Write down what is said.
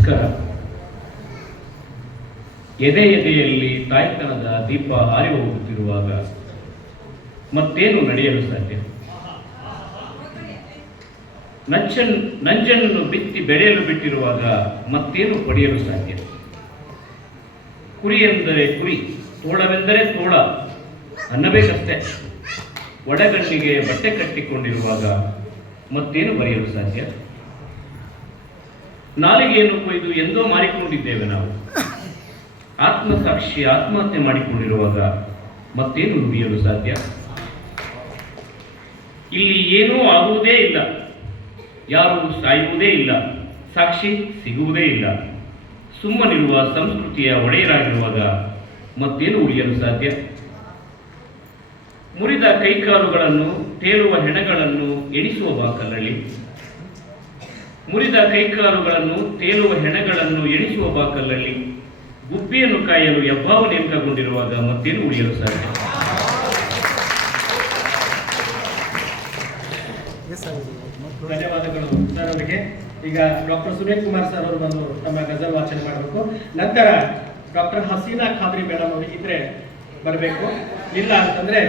ನಮಸ್ಕಾರ. ಎದೆ ಎದೆಯಲ್ಲಿ ತಾಯ್ತನದ ದೀಪ ಆರಿ ಹೋಗುತ್ತಿರುವಾಗ ಮತ್ತೇನು ನಡೆಯಲು ಸಾಧ್ಯ? ನಂಚನ್ ನಂಜನ್ನು ಬಿತ್ತಿ ಬೆಳೆಯಲು ಬಿಟ್ಟಿರುವಾಗ ಮತ್ತೇನು ಪಡೆಯಲು ಸಾಧ್ಯ? ಕುರಿ ಎಂದರೆ ಕುರಿ, ತೋಳವೆಂದರೆ ತೋಳ, ಅನ್ನಬೇಕಷ್ಟೇ. ಒಡಗಣ್ಣಿಗೆ ಬಟ್ಟೆ ಕಟ್ಟಿಕೊಂಡಿರುವಾಗ ಮತ್ತೇನು ಬರೆಯಲು ಸಾಧ್ಯ? ನಾಲಿಗೆಯನ್ನು ಕೊಯ್ದು ಎಂದೋ ಮಾರಿಕೊಂಡಿದ್ದೇವೆ ನಾವು. ಆತ್ಮಸಾಕ್ಷಿ ಆತ್ಮಹತ್ಯೆ ಮಾಡಿಕೊಂಡಿರುವಾಗ ಮತ್ತೇನು ಉಳಿಯಲು ಸಾಧ್ಯ? ಇಲ್ಲಿ ಏನೂ ಆಗುವುದೇ ಇಲ್ಲ. ಯಾರು ಸಾಯುವುದೇ ಇಲ್ಲ. ಸಾಕ್ಷಿ ಸಿಗುವುದೇ ಇಲ್ಲ. ಸುಮ್ಮನಿರುವ ಸಂಸ್ಕೃತಿಯ ಒಡೆಯರಾಗಿರುವಾಗ ಮತ್ತೇನು ಉಳಿಯಲು ಸಾಧ್ಯ? ಮುರಿದ ಕೈಕಾಲುಗಳನ್ನು, ತೇಲುವ ಹೆಣಗಳನ್ನು ಎಣಿಸುವ ಬಾಕಲಲ್ಲಿ ಮುರಿದ ಕೈಕಾಲುಗಳನ್ನು ತೇಲುವ ಹೆಣಗಳನ್ನು ಎಣಿಸುವ ಬಾಕಲ್ಲಲ್ಲಿ ಗುಬ್ಬಿಯನ್ನು ಕಾಯಲು ಯಬ್ಬಾವ ನೇಮಕಗೊಂಡಿರುವಾಗ ಮತ್ತೇನು ಉಳಿಯಲು ಸಾಧ್ಯ? ಧನ್ಯವಾದಗಳು ಸರ್ ಅವರಿಗೆ. ಈಗ ಡಾಕ್ಟರ್ ಸುರೇಶ್ ಕುಮಾರ್ ಸರ್ ಅವರು ಬಂದು ತಮ್ಮ ಗಜಲ್ ವಾಚನ ಮಾಡಬೇಕು. ನಂತರ ಡಾಕ್ಟರ್ ಹಸೀನಾ ಖಾದ್ರಿ ಮೇಡಮ್ ಅವರು ಇದ್ರೆ ಬರಬೇಕು. ಇಲ್ಲ ಅಂತಂದ್ರೆ